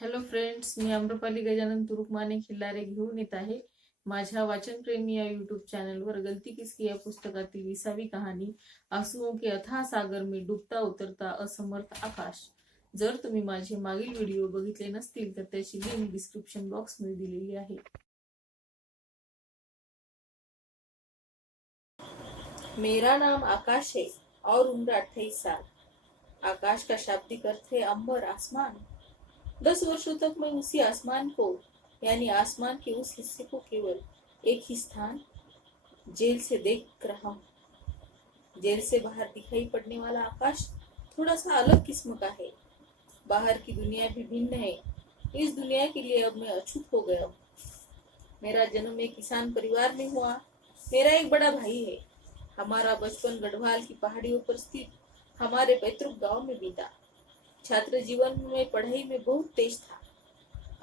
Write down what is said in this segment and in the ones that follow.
Hello friends, मी आम्रपाली गजानन तुरुकमाने खिल्लारे घेऊन येत आहे माझ्या वाचनप्रेमी या युट्यूब चॅनलवर गलती किसकी या पुस्तकातील 20वी कहाणी आंसुओं के अथाह सागर में डुबता उतरता असमर्थ आकाश। जर तुम्ही माझे मागील व्हिडिओ बघितले नसतील तर त्याची लिंक डिस्क्रिप्शन बॉक्स मध्ये दिलेली आहे। मेरा नाम आकाश है और उम्र 28 साल। आकाश का शाब्दिक अर्थ है अंबर, आसमान। 10 वर्षों तक मैं उसी आसमान को यानी आसमान के उस हिस्से को केवल एक ही स्थान जेल से देख रहा हूँ। जेल से बाहर दिखाई पड़ने वाला आकाश थोड़ा सा अलग किस्म का है। बाहर की दुनिया भी भिन्न है। इस दुनिया के लिए अब मैं अछूत हो गया हूँ। मेरा जन्म एक किसान परिवार में हुआ। मेरा एक बड़ा भाई है। हमारा बचपन गढ़वाल की पहाड़ियों पर स्थित हमारे पैतृक गांव में बीता। छात्र जीवन में पढ़ाई में बहुत तेज था।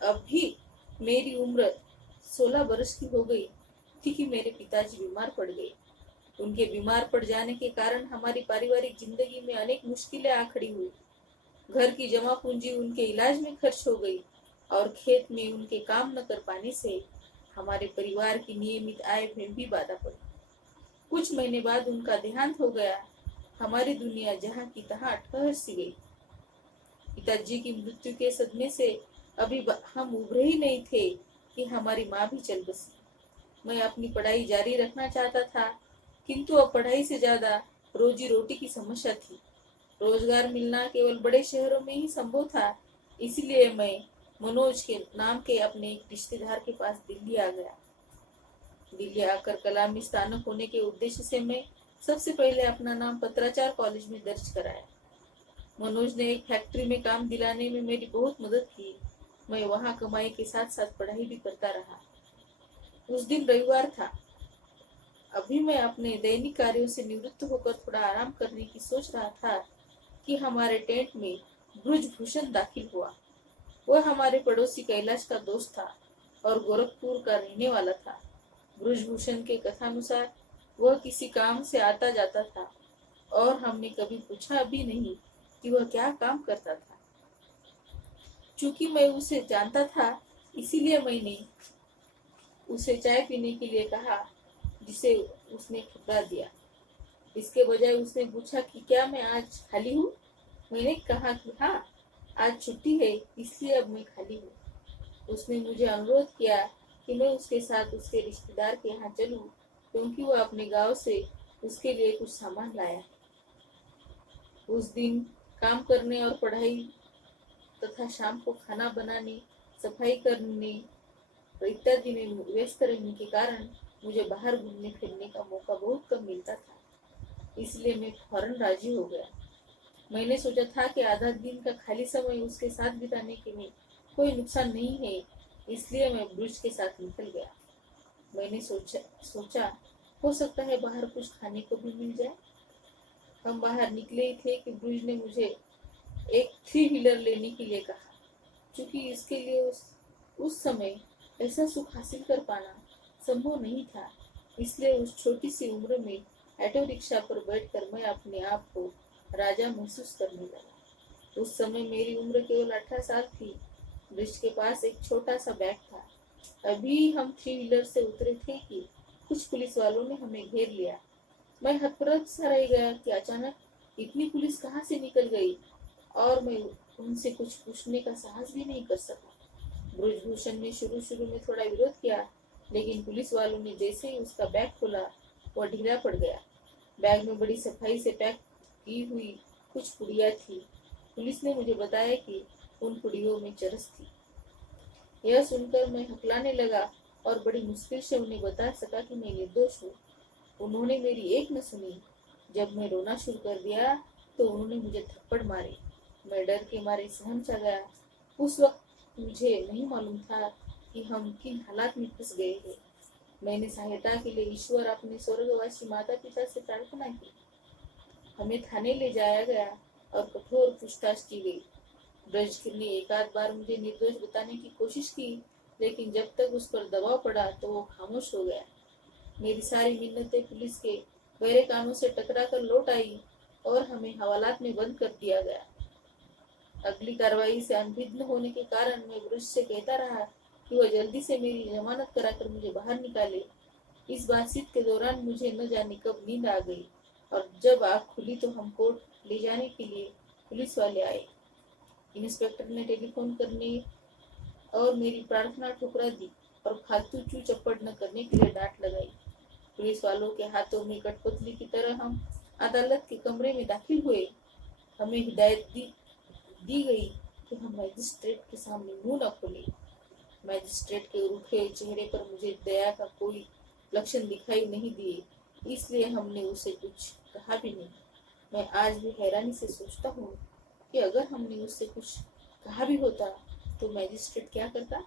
अब भी मेरी उम्र 16 बरस की हो गई थी कि मेरे पिताजी बीमार पड़ गए। उनके बीमार पड़ जाने के कारण हमारी पारिवारिक जिंदगी में अनेक मुश्किलें आ खड़ी हुई। घर की जमा पूंजी उनके इलाज में खर्च हो गई और खेत में उनके काम न कर पाने से हमारे परिवार की नियमित आय में भी बाधा पड़ी। कुछ महीने बाद उनका देहांत हो गया। हमारी दुनिया जहाँ की तहाँ ठहर सी गई। पिताजी की मृत्यु के सदमे से अभी हम उभरे ही नहीं थे कि हमारी माँ भी चल बसी। मैं अपनी पढ़ाई जारी रखना चाहता था, किंतु अब पढ़ाई से ज्यादा रोजी रोटी की समस्या थी। रोजगार मिलना केवल बड़े शहरों में ही संभव था। इसलिए मैं मनोज के नाम के अपने एक रिश्तेदार के पास दिल्ली आ गया। दिल्ली आकर कला में स्नातक होने के उद्देश्य से मैं सबसे पहले अपना नाम पत्राचार कॉलेज में दर्ज कराया। मनोज ने एक फैक्ट्री में काम दिलाने में मेरी बहुत मदद की। मैं वहां कमाई के साथ साथ पढ़ाई भी करता रहा। उस दिन रविवार था। अभी मैं अपने दैनिक कार्यों से निवृत्त होकर थोड़ा आराम करने की सोच रहा था कि हमारे टेंट में ब्रुजभूषण दाखिल हुआ। वह हमारे पड़ोसी कैलाश का दोस्त था और गोरखपुर का रहने वाला था। ब्रुजभूषण के कथानुसार वह किसी काम से आता जाता था और हमने कभी पूछा भी नहीं कि वह क्या काम करता था। चूंकि मैं उसे जानता था, इसीलिए मैंने उसे चाय पीने के लिए कहा, जिसे उसने ठुकरा दिया। इसके बजाय उसने पूछा कि क्या मैं आज खाली हूँ। मैंने कहा कि हाँ, आज छुट्टी है, इसलिए अब मैं खाली हूँ। उसने मुझे अनुरोध किया कि मैं उसके साथ उसके रिश्तेदार के यहाँ चलूं, क्योंकि वह अपने गांव से उसके लिए कुछ सामान लाया। उस दिन काम करने और पढ़ाई तथा शाम को खाना बनाने, सफाई करने इत्यादि में व्यस्त रहने के कारण मुझे बाहर घूमने फिरने का मौका बहुत कम मिलता था। इसलिए मैं फौरन राजी हो गया। मैंने सोचा था कि आधा दिन का खाली समय उसके साथ बिताने के में कोई नुकसान नहीं है, इसलिए मैं ब्रुज के साथ निकल गया। मैंने सोचा हो सकता है बाहर कुछ खाने को भी मिल जाए। हम बाहर निकले ही थे कि ब्रुज ने मुझे एक 3 व्हीलर लेने के लिए कहा। क्योंकि इसके लिए उस समय ऐसा सुख हासिल कर पाना संभव नहीं था, इसलिए उस छोटी सी उम्र में ऑटो रिक्शा पर बैठकर मैं अपने आप को राजा महसूस करने लगा। उस समय मेरी उम्र केवल 18 साल थी। ब्रिज के पास एक छोटा सा बैग था। अभी हम 3 व्हीलर से उतरे थे कि कुछ पुलिस वालों ने हमें घेर लिया। मैं हतप्रभ सा रह गया कि अचानक इतनी पुलिस कहाँ से निकल गई, और मैं उनसे कुछ पूछने का साहस भी नहीं कर सका। ब्रुजभूषण ने शुरू शुरू में थोड़ा विरोध किया, लेकिन पुलिस वालों ने जैसे ही उसका बैग खोला, वह ढीला पड़ गया। बैग में बड़ी सफाई से पैक की हुई कुछ पुड़िया थी। पुलिस ने मुझे बताया कि उन पुड़ियों में चरस थी। यह सुनकर मैं हकलाने लगा और बड़ी मुश्किल से उन्हें बता सका कि मैं निर्दोष हूँ। उन्होंने मेरी एक न सुनी। जब मैं रोना शुरू कर दिया तो उन्होंने मुझे थप्पड़ मारे। मैं डर के मारे सहम सा गया। उस वक्त मुझे नहीं मालूम था कि हम किन हालात में फंस गए हैं। मैंने सहायता के लिए ईश्वर अपने स्वर्गवासी माता पिता से प्रार्थना की। हमें थाने ले जाया गया और कठोर पूछताछ की गई। ब्रज ने एक आध बार मुझे निर्दोष बताने की कोशिश की, लेकिन जब तक उस पर दबाव पड़ा तो वो खामोश हो गया। मेरी सारी मिन्नतें पुलिस के गहरे कानों से टकरा कर लौट आई और हमें हवालात में बंद कर दिया गया। अगली कार्रवाई से अनभिज्ञ होने के कारण मैं ब्रुश से कहता रहा कि वह जल्दी से मेरी जमानत कराकर मुझे बाहर निकाले। इस बातचीत के दौरान मुझे न जाने कब नींद आ गई और जब आँख खुली तो हम कोर्ट ले जाने के लिए पुलिस वाले आए। इंस्पेक्टर ने टेलीफोन करने और मेरी प्रार्थना ठुकरा दी और फालतू चू चप्पड़ न करने के लिए डांट लगाई। पुलिस वालों के हाथों में कठपुतली की तरह हम अदालत के कमरे में दाखिल हुए। हमें हिदायत दी गई कि हम मजिस्ट्रेट के सामने मुंह न खोले। मजिस्ट्रेट के रूखे चेहरे पर मुझे दया का कोई लक्षण दिखाई नहीं दिए, इसलिए हमने उसे कुछ कहा भी नहीं। मैं आज भी हैरानी से सोचता हूँ कि अगर हमने उससे कुछ कहा भी होता तो मजिस्ट्रेट क्या करता।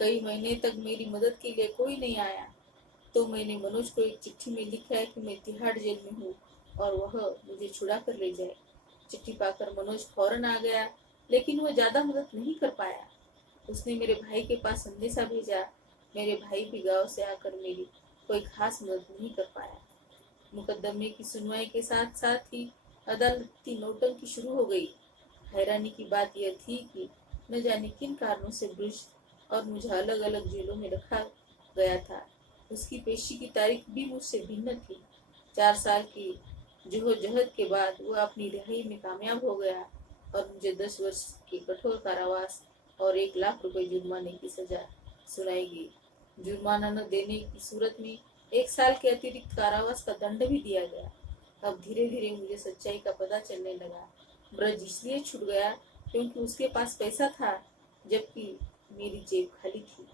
कई महीने तक मेरी मदद के लिए कोई नहीं आया तो मैंने मनोज को एक चिट्ठी में लिखा है कि मैं तिहाड़ जेल में हूँ और वह मुझे छुड़ा कर ले जाए। चिट्ठी पाकर मनोज फौरन आ गया, लेकिन वह ज्यादा मदद नहीं कर पाया। उसने मेरे भाई के पास संदेशा भेजा। मेरे भाई भी गांव से आकर मेरी कोई खास मदद नहीं कर पाया। मुकदमे की सुनवाई के साथ साथ ही अदालती नौटंकी शुरू हो गई। हैरानी की बात यह थी कि न जाने किन कारणों से ब्रिज और मुझे अलग अलग जेलों में रखा गया था। उसकी पेशी की तारीख भी मुझसे भिन्न थी। 4 साल की जहद के बाद वह अपनी रिहाई में कामयाब हो गया और मुझे 10 वर्ष के कठोर कारावास और 1 लाख रुपए जुर्माने की सजा सुनाई गई। जुर्माना न देने की सूरत में 1 साल के अतिरिक्त कारावास का दंड भी दिया गया। अब धीरे धीरे मुझे सच्चाई का पता चलने लगा। ब्रज इसलिए छूट गया क्योंकि उसके पास पैसा था, जबकि मेरी जेब खाली थी।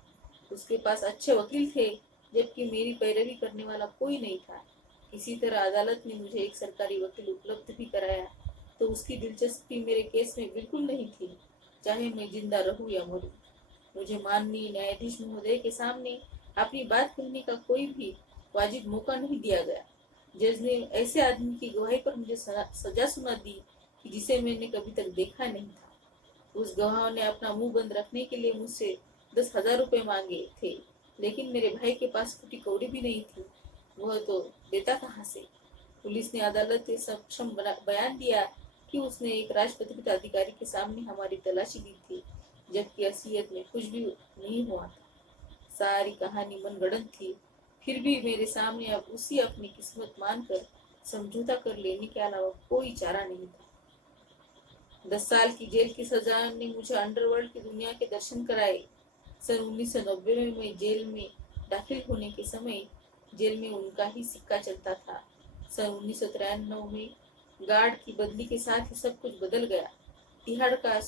उसके पास अच्छे वकील थे, जबकि मेरी पैरवी करने वाला कोई नहीं था। किसी तरह अदालत ने मुझे एक सरकारी वकील उपलब्ध भी कराया, तो उसकी दिलचस्पी मेरे केस में बिल्कुल नहीं थी, चाहे मैं जिंदा रहूं या मरूं। मुझे माननीय न्यायाधीश महोदय के सामने अपनी बात कहने का कोई भी वाजिब मौका नहीं दिया गया। जज ने ऐसे आदमी की गवाही पर मुझे सजा सुना दी कि जिसे मैंने कभी तक देखा नहीं था। उस गवाह ने अपना मुंह बंद रखने के लिए मुझसे 10,000 रुपए मांगे थे, लेकिन मेरे भाई के पास फूटी कौड़ी भी नहीं थी। वह तो देता कहाँ से। पुलिस ने अदालत के सक्षम बयान दिया कि उसने एक राजपत्रित अधिकारी के सामने हमारी तलाशी ली थी, जबकि असलियत में कुछ भी नहीं हुआ था। सारी कहानी मनगढ़ंत थी। फिर भी मेरे सामने अब उसी अपनी किस्मत मानकर समझौता कर लेने के अलावा कोई चारा नहीं था। 10 साल की जेल की सजा ने मुझे अंडरवर्ल्ड की दुनिया के दर्शन कराए। सन 1990 में मैं जेल में दाखिल होने के समय जेल में उनका ही सिक्का चलता था। सन 1993 में गार्ड की बदली के साथ ही सब कुछ बदल गया। तिहाड़ का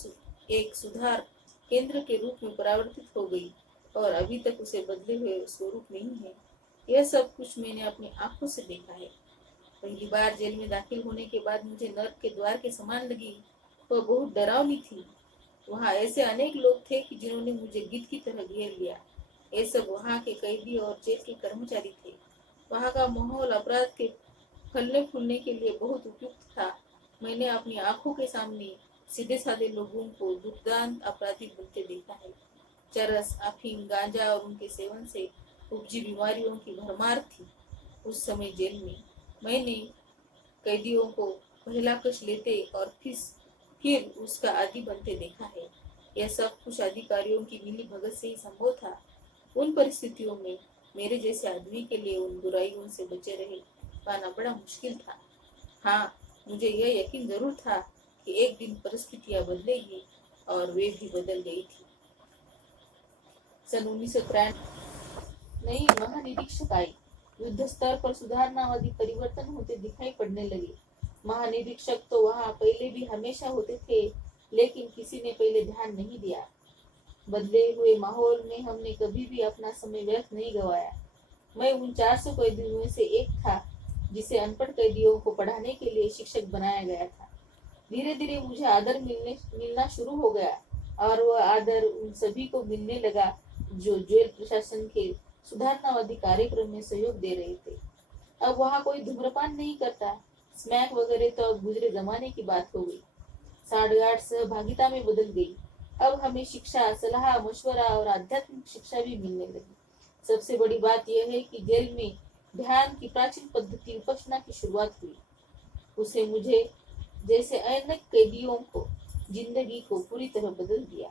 एक सुधार केंद्र के रूप में परावर्तित हो गई और अभी तक उसे बदले हुए स्वरूप नहीं है। यह सब कुछ मैंने अपनी आंखों से देखा है। पहली बार जेल में दाखिल होने के बाद मुझे नर्क के द्वार के समान लगी। वह बहुत डरावनी थी। वहाँ ऐसे अनेक लोग थे कि जिन्होंने मुझे गिद्ध की तरह घेर लिया। ये सब वहाँ के कैदी और जेल के कर्मचारी थे। वहाँ का माहौल अपराध के फलने फूलने के लिए बहुत उपयुक्त था। मैंने अपनी आंखों के सामने सीधे साधे लोगों को दुर्दांत अपराधी बनते देखा है। चरस, अफीम, गांजा और उनके सेवन से उपजी बीमारियों की भरमार थी। उस समय जेल में मैंने कैदियों को पहला कश लेते और फिर उसका आदि बनते देखा है। यह सब कुछ अधिकारियों की मिली भगत से ही संभव था। उन परिस्थितियों में मेरे जैसे आदमी के लिए उन बुराइयों से बचे रहे पाना बड़ा मुश्किल था। हाँ, मुझे यह यकीन जरूर था कि एक दिन परिस्थितियां बदलेगी और वे भी बदल गई थी। सन 1993 नई महानिरीक्षक आई। युद्ध स्तर पर सुधारनावादी परिवर्तन होते दिखाई पड़ने लगे। महानिरीक्षक तो वहाँ पहले भी हमेशा होते थे, लेकिन किसी ने पहले ध्यान नहीं दिया। बदले हुए माहौल में हमने कभी भी अपना समय व्यर्थ नहीं गवाया। मैं उन 400 कैदियों में से एक था जिसे अनपढ़ कैदियों को पढ़ाने के लिए शिक्षक बनाया गया था। धीरे धीरे मुझे आदर मिलना शुरू हो गया और वह आदर उन सभी को मिलने लगा जो जेल प्रशासन के सुधारनावादी कार्यक्रम में सहयोग दे रहे थे। अब वहाँ कोई धूम्रपान नहीं करता। स्मैक वगैरह तो अब गुजरे जमाने की बात हो गई। साठगांठ सहभागिता में बदल गई। अब हमें शिक्षा, सलाह, मशवरा और आध्यात्मिक शिक्षा भी मिलने लगी। सबसे बड़ी बात यह है कि जेल में ध्यान की प्राचीन पद्धति उपासना की शुरुआत हुई। उसे मुझे जैसे अनेक कैदियों को जिंदगी को पूरी तरह बदल दिया।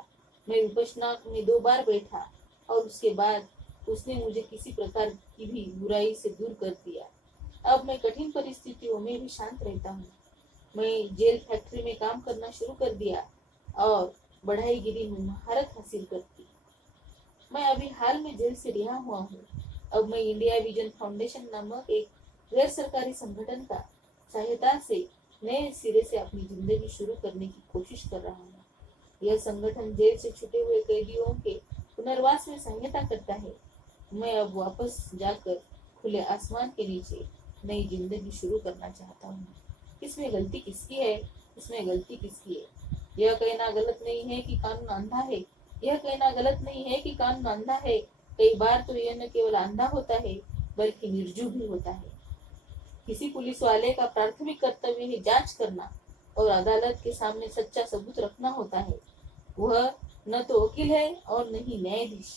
मैं विपश्यना में 2 बार बैठा और उसके बाद उसने मुझे किसी प्रकार की भी बुराई से दूर कर दिया। अब मैं कठिन परिस्थितियों में भी शांत रहता हूँ। मैं जेल फैक्ट्री में काम करना शुरू कर दिया और बढ़ाईगिरी में महारत हासिल करती। मैं अभी हाल में जेल से रिहा हुआ हूँ। अब मैं इंडिया विजन फाउंडेशन नामक एक गैर सरकारी संगठन का सहायता से नए सिरे से अपनी जिंदगी शुरू करने की कोशिश कर रहा हूँ। यह संगठन जेल से छूटे हुए कैदियों के पुनर्वास में सहायता करता है। मैं अब वापस जाकर खुले आसमान के नीचे नई जिंदगी शुरू करना चाहता हूँ। इसमें गलती किसकी है? इसमें गलती किसकी है? यह कहना गलत नहीं है कि कानून अंधा है। यह कहना गलत नहीं है कि कानून अंधा है। कई बार तो यह न केवल अंधा होता है बल्कि निर्जीव भी होता है। किसी पुलिस वाले का प्राथमिक कर्तव्य है जांच करना और अदालत के सामने सच्चा सबूत रखना होता है। वह न तो वकील है और न ही न्यायाधीश।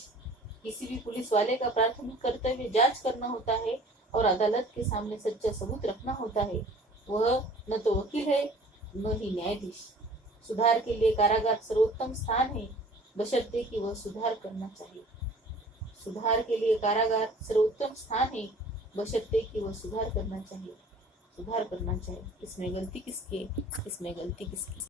किसी भी पुलिस वाले का प्राथमिक कर्तव्य जांच करना होता है और अदालत के सामने सच्चा सबूत रखना होता है। वह न तो वकील है न ही न्यायाधीश। सुधार के लिए कारागार सर्वोत्तम स्थान है बशर्ते कि वह सुधार करना चाहिए। सुधार के लिए कारागार सर्वोत्तम स्थान है बशर्ते कि वह सुधार करना चाहिए। सुधार करना चाहिए। इसमें गलती किसकी है? इसमें गलती किसकी?